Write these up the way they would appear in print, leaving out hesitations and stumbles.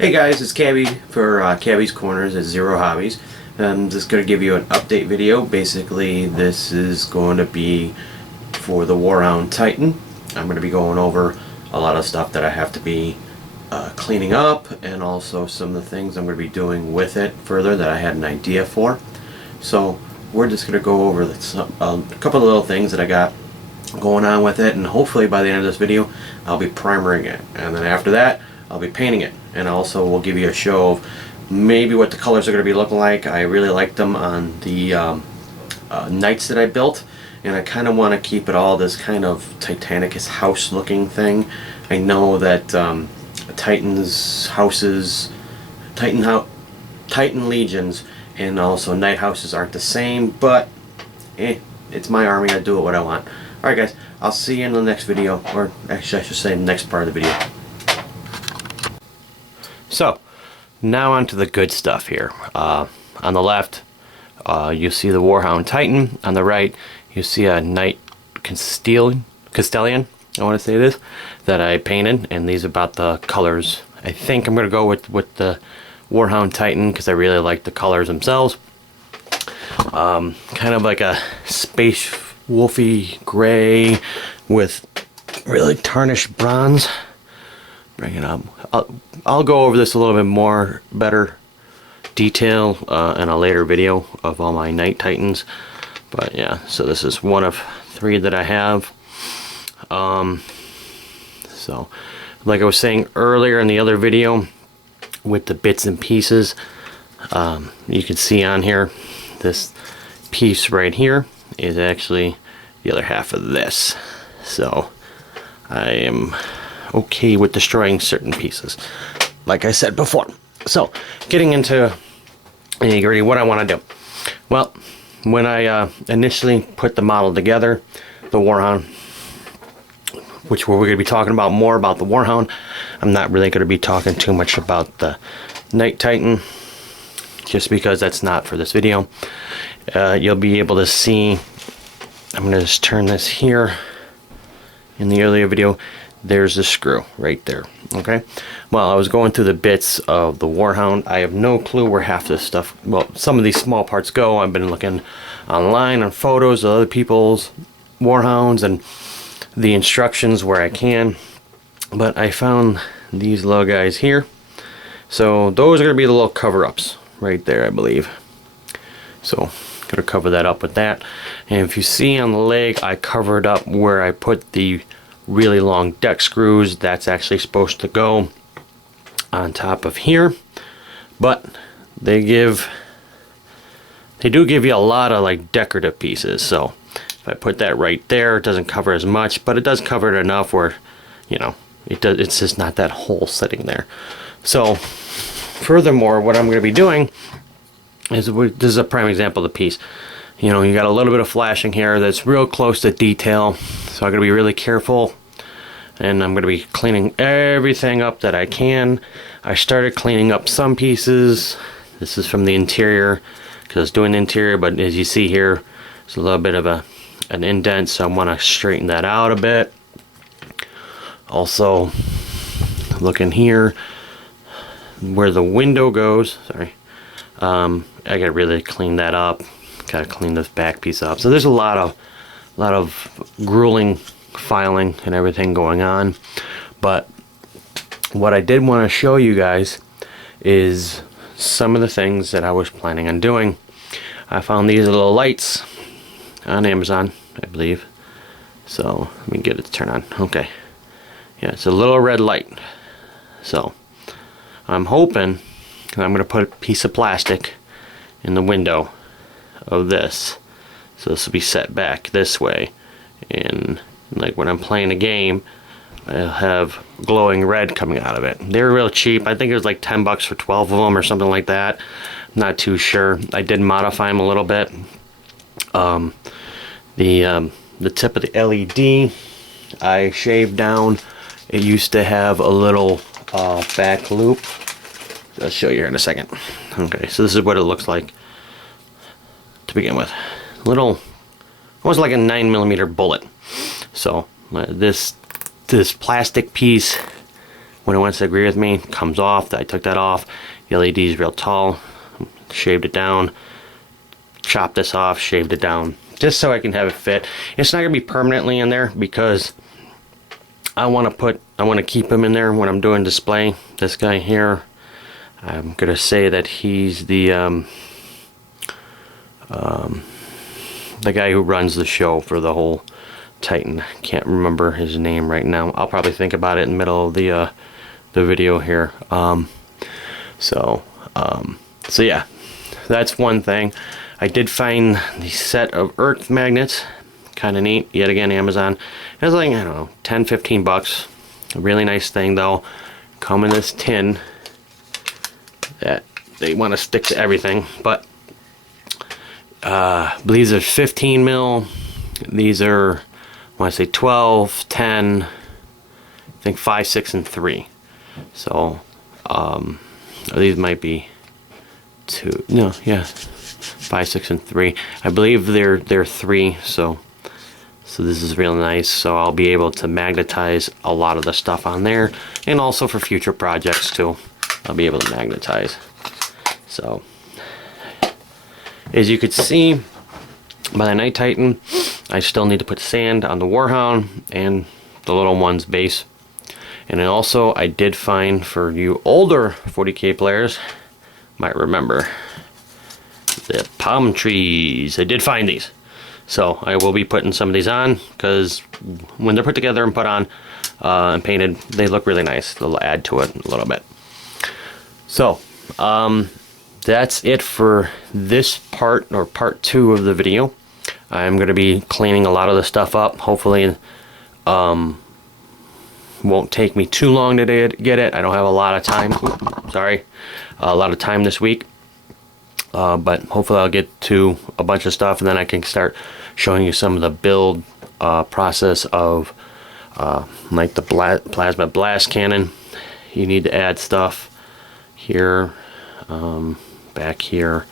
Hey guys, it's Cabby for Cabbies Corner at Zero Hobbies. I'm just going to give you an update video. Basically, this is going to be for the Warhound Titan. I'm going to be going over a lot of stuff that I have to be cleaning up, and also some of the things I'm going to be doing with it further that I had an idea for. So we're just going to go over a couple of little things that I got going on with it, and hopefully by the end of this video I'll be primering it, and then after that I'll be painting it, and also we'll give you a show of maybe what the colors are going to be looking like. I really like them on the knights that I built, and I kind of want to keep it all this kind of Titanicus house looking thing. I know that Titan's houses, Titan legions and also knight houses aren't the same, but it's my army. I do it what I want. Alright guys, I'll see you in the next video, or actually I should say the next part of the video. So, now on to the good stuff here. On the left, you see the Warhound Titan. On the right, you see a Knight Castellan, I want to say this, that I painted, and these are about the colors. I think I'm going to go with the Warhound Titan because I really like the colors themselves. Kind of like a space wolfy gray with really tarnished bronze. Bring it up. I'll go over this a little bit better detail in a later video of all my Knight Titans. But yeah, so this is one of 3 that I have. So like I was saying earlier in the other video with the bits and pieces, you can see on here this piece right here is actually the other half of this. So I am okay with destroying certain pieces, like I said before. So getting into nitty-gritty, what I want to do. Well, when I initially put the model together, the Warhound, which we're going to be talking about more about the Warhound. I'm not really going to be talking too much about the Knight Titan, just because that's not for this video. You'll be able to see, I'm going to just turn this here. In the earlier video, there's the screw right there. Okay, well, I was going through the bits of the Warhound. I have no clue where half this stuff, well, some of these small parts go. I've been looking online on photos of other people's Warhounds and the instructions where I can, but I found these little guys here. So those are going to be the little cover-ups right there, I believe. So gonna cover that up with that. And if you see on the leg, I covered up where I put the really long deck screws. That's actually supposed to go on top of here, but they do give you a lot of like decorative pieces. So if I put that right there, it doesn't cover as much, but it does cover it enough where, you know, it's just not that hole sitting there. So furthermore, what I'm going to be doing is, this is a prime example of the piece. You know, you got a little bit of flashing here that's real close to detail, so I'm going to be really careful, and I'm going to be cleaning everything up that I can. I started cleaning up some pieces. This is from the interior, because I was doing the interior, but as you see here, there's a little bit of an indent, so I want to straighten that out a bit. Also, looking here, where the window goes, sorry, I gotta really clean that up. Gotta clean this back piece up. So there's a lot of grueling filing and everything going on. But what I did want to show you guys is some of the things that I was planning on doing. I found these little lights on Amazon, I believe. So let me get it to turn on. Okay. Yeah, it's a little red light. So I'm hoping I'm going to put a piece of plastic in the window of this, so this will be set back this way, and like when I'm playing a game, I'll have glowing red coming out of it. They're real cheap. I think it was like 10 bucks for 12 of them or something like that. Not too sure. I did modify them a little bit. The tip of the LED I shaved down. It used to have a little back loop. I'll show you here in a second. Okay, so this is what it looks like to begin with. Little, almost like a 9mm bullet. So this plastic piece when it wants to agree with me, comes off. I took that off. The LED is real tall, shaved it down, chopped this off, shaved it down, just so I can have it fit. It's not gonna be permanently in there because I want to keep him in there when I'm doing display. This guy here, I'm gonna say that he's the guy who runs the show for the whole Titan. Can't remember his name right now. I'll probably think about it in the middle of the video here. So yeah, that's one thing. I did find the set of earth magnets, kind of neat. Yet again, Amazon. It was like, I don't know, 10-15 bucks. A really nice thing though. Come in this tin that they want to stick to everything, but I believe these are 15 mil. These are, I want to say 12, 10, I think 5, 6, and 3. So these might be 2. No, yeah, 5, 6, and 3. I believe they're 3. So this is real nice. So I'll be able to magnetize a lot of the stuff on there, and also for future projects too. I'll be able to magnetize. So as you could see by the Night Titan, I still need to put sand on the Warhound and the little one's base. And then also I did find, for you older 40K players might remember, the palm trees. I did find these. So I will be putting some of these on, because when they're put together and put on and painted, they look really nice. They'll add to it a little bit. So that's it for this part, or part 2 of the video. I'm going to be cleaning a lot of the stuff up. Hopefully won't take me too long to get it. I don't have a lot of time. Sorry, a lot of time this week. But hopefully I'll get to a bunch of stuff, and then I can start showing you some of the build process of like the plasma blast cannon. You need to add stuff here, back here,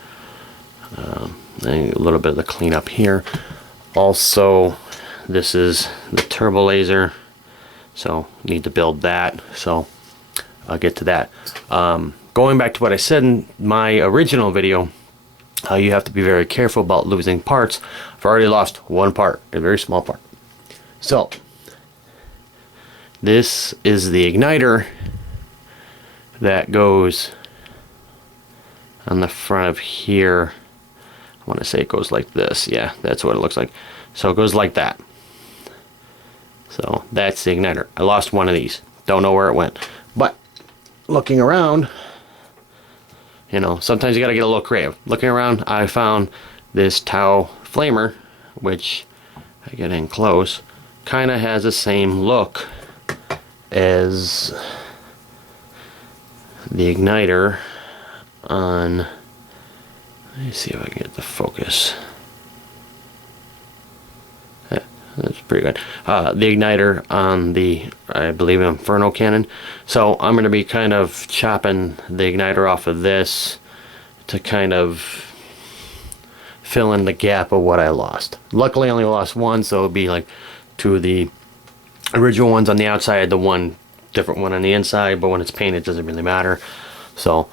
and a little bit of the cleanup here. Also, this is the turbo laser, so need to build that. So I'll get to that. Going back to what I said in my original video, how you have to be very careful about losing parts. I've already lost one part, a very small part. So this is the igniter that goes on the front of here. I want to say it goes like this. Yeah, that's what it looks like. So it goes like that. So that's the igniter. I lost one of these. Don't know where it went. But looking around, you know, sometimes you got to get a little creative. Looking around, I found this Tau flamer, which I get in close, kind of has the same look as the igniter on, let me see if I can get the focus. Yeah, that's pretty good. The igniter on the, I believe, Infernal Cannon. So I'm going to be kind of chopping the igniter off of this to kind of fill in the gap of what I lost. Luckily I only lost one, so it'll be like 2 of the original ones on the outside, the one different one on the inside, but when it's painted it doesn't really matter. So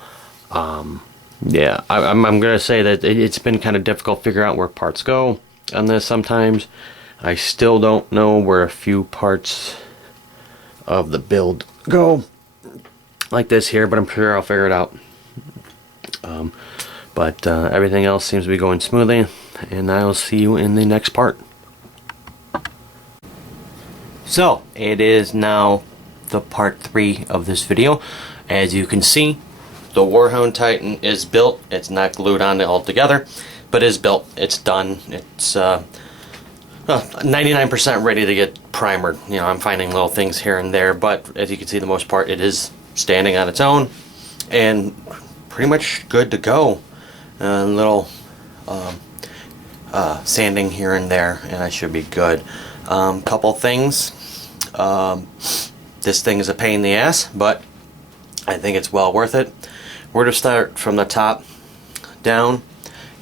yeah, I'm gonna say that it's been kind of difficult to figure out where parts go on this sometimes. I still don't know where a few parts of the build go, like this here, but I'm sure I'll figure it out. But everything else seems to be going smoothly, and I'll see you in the next part. So it is now the part 3 of this video. As you can see, the Warhound Titan is built. It's not glued on altogether, but is built. It's done. It's 99% ready to get primered. You know, I'm finding little things here and there, but as you can see, the most part, it is standing on its own and pretty much good to go. Little sanding here and there, and I should be good. Couple things. This thing is a pain in the ass, but I think it's well worth it. We're to start from the top down.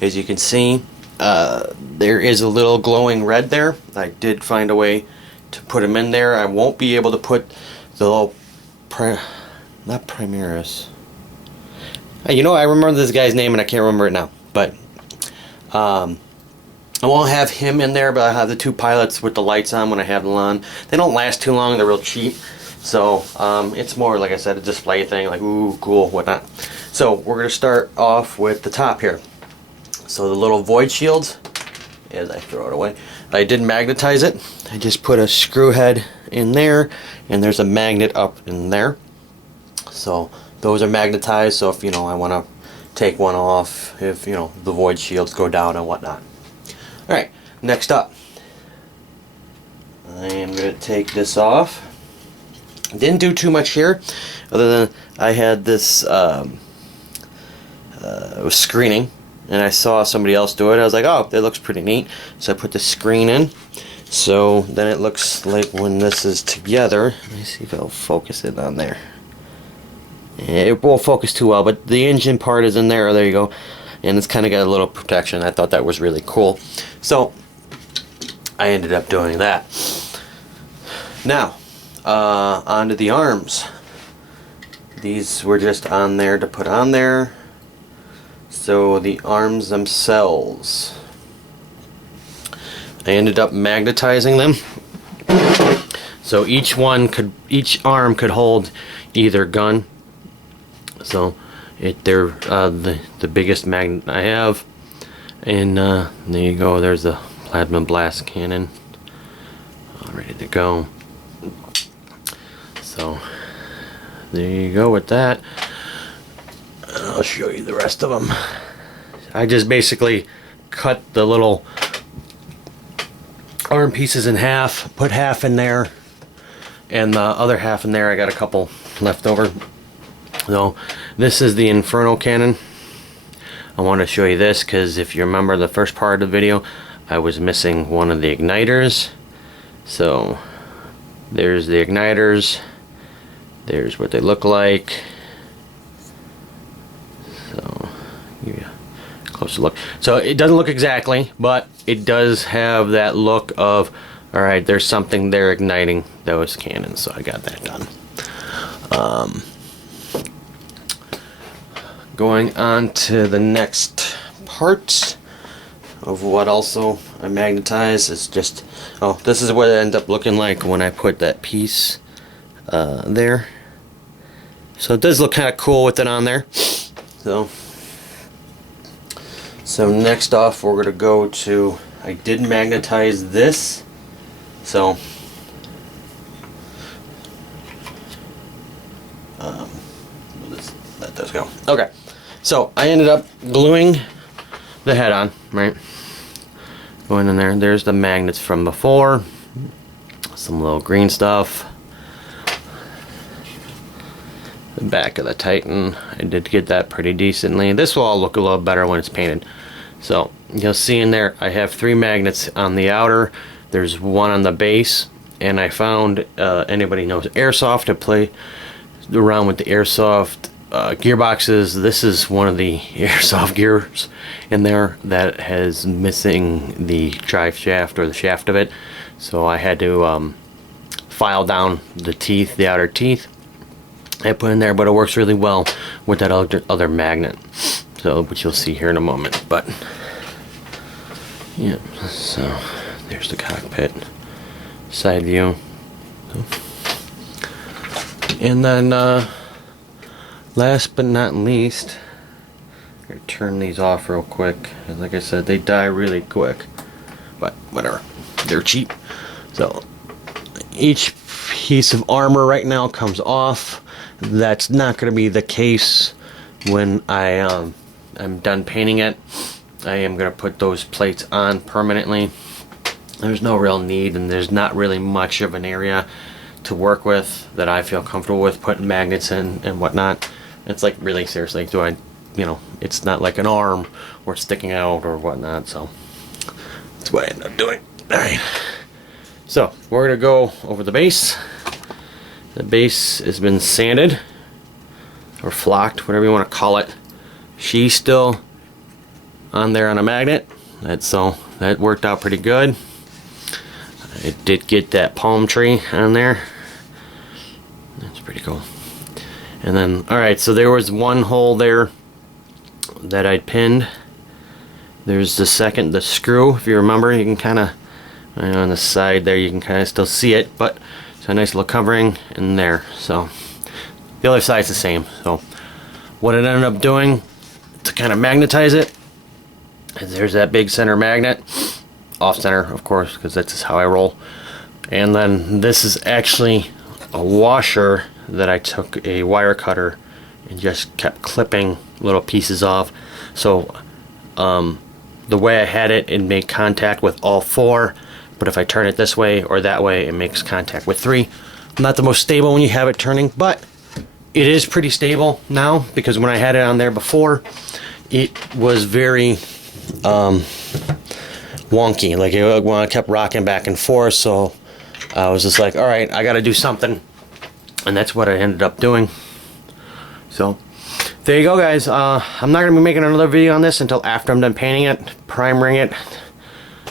As you can see, there is a little glowing red there. I did find a way to put them in there. I won't be able to put the little not Primaris. You know, I remember this guy's name and I can't remember it now. But I won't have him in there, but I have the two pilots with the lights on when I have them on. They don't last too long. They're real cheap. So it's more, like I said, a display thing. Like, ooh, cool, whatnot. So we're going to start off with the top here. So the little void shields, as I throw it away, I didn't magnetize it. I just put a screw head in there, and there's a magnet up in there. So those are magnetized, so if, you know, I want to take one off, if, you know, the void shields go down and whatnot. Alright, next up, I am going to take this off. Didn't do too much here, other than I had this screening, and I saw somebody else do it. I was like, oh, that looks pretty neat. So I put the screen in. So then it looks like when this is together, let me see if I'll focus it on there. It won't focus too well, but the engine part is in there. There you go. And it's kind of got a little protection. I thought that was really cool. So I ended up doing that. Now, onto the arms. These were just on there to put on there. So the arms themselves, I ended up magnetizing them. So each arm could hold either gun. So they're the biggest magnet I have, and there you go. There's the plasma blast cannon, all ready to go. So there you go with that. I'll show you the rest of them. I just basically cut the little arm pieces in half, put half in there, and the other half in there. I got a couple left over. So this is the Infernal Cannon. I want to show you this because if you remember the first part of the video, I was missing one of the igniters. So there's the igniters. There's what they look like. So give you a closer look. So it doesn't look exactly, but it does have that look of, alright, there's something there igniting those cannons. So I got that done. Going on to the next part of what also I magnetize is just, oh, this is what it ended up looking like when I put that piece there. So it does look kind of cool with it on there. So next off we're going to go to, I did magnetize this. So that does go. Okay. So I ended up gluing the head on, right? Going in there. There's the magnets from before. Some little green stuff. The back of the Titan. I did get that pretty decently. This will all look a little better when it's painted. So you'll see in there I have 3 magnets on the outer. There's one on the base. And I found, anybody knows airsoft, to play around with the airsoft gearboxes. This is one of the airsoft gears in there that has missing the drive shaft or the shaft of it. So I had to file down the teeth, the outer teeth. I put in there, but it works really well with that other magnet. So, which you'll see here in a moment. But yeah, so there's the cockpit side view. And then last but not least, I'm going to turn these off real quick. Like I said, they die really quick, but whatever, they're cheap. So each piece of armor right now comes off. That's not going to be the case when I'm done painting it. I am going to put those plates on permanently. There's no real need, and there's not really much of an area to work with that I feel comfortable with putting magnets in and whatnot. It's like, really, seriously, do I, you know, it's not like an arm or sticking out or whatnot, so that's what I end up doing. Alright, so we're going to go over the base. The base has been sanded or flocked, whatever you want to call it. She's still on there on a magnet. So that worked out pretty good. I did get that palm tree on there. That's pretty cool. And then, alright, so there was one hole there that I'd pinned. There's the second, the screw, if you remember. You can kind of, on the side there, you can kind of still see it, but it's a nice little covering in there. So the other side's the same. So what it ended up doing to kind of magnetize it is there's that big center magnet, off center of course, because that's just how I roll. And then this is actually a washer that I took a wire cutter and just kept clipping little pieces off. So the way I had it, it made contact with all four, but if I turn it this way or that way, it makes contact with three. Not the most stable when you have it turning, but it is pretty stable now, because when I had it on there before, it was very wonky. Like when I kept rocking back and forth, so I was just like, all right, I got to do something, and that's what I ended up doing. So there you go, guys. I'm not going to be making another video on this until after I'm done painting it, primering it.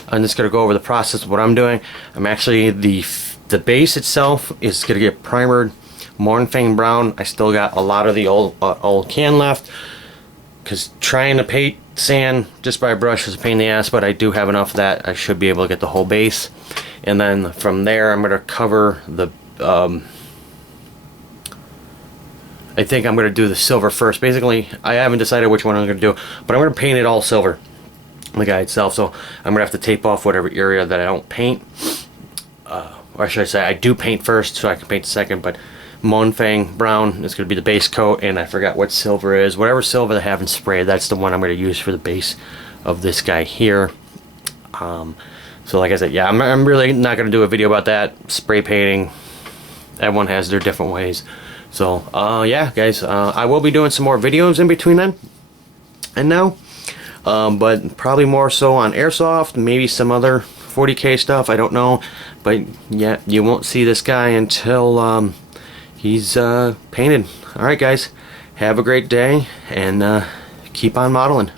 I'm just going to go over the process of what I'm doing. I'm actually, the base itself is going to get primered Mornfang brown. I still got a lot of the old can left, because trying to paint sand just by a brush is a pain in the ass, but I do have enough of that. I should be able to get the whole base. And then from there, I'm going to cover the I think I'm going to do the silver first. Basically, I haven't decided which one I'm going to do, but I'm going to paint it all silver, the guy itself. So I'm going to have to tape off whatever area that I don't paint. Or should I say, I do paint first so I can paint second, but Mornfang brown is going to be the base coat, and I forgot what silver is. Whatever silver they have in spray, that's the one I'm going to use for the base of this guy here. So like I said, yeah, I'm really not going to do a video about that. Spray painting, everyone has their different ways. So, yeah, guys, I will be doing some more videos in between then and now, but probably more so on Airsoft, maybe some other 40K stuff, I don't know, but yeah, you won't see this guy until he's painted. Alright, guys, have a great day, and keep on modeling.